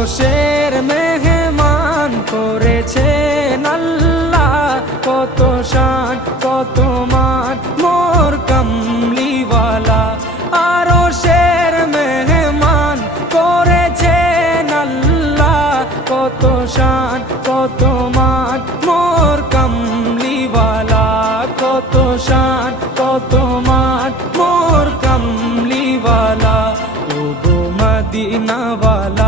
আরশের মেহমান করেছেন আল্লাহ, কত শান কত মান মোর কামলিওয়ালা। আরশের মেহমান করেছেন আল্লাহ, কত শান কত মান মোর কামলিওয়ালা, কত শান কত মান মোর কামলিওয়ালা। ও গো মদিনাওয়ালা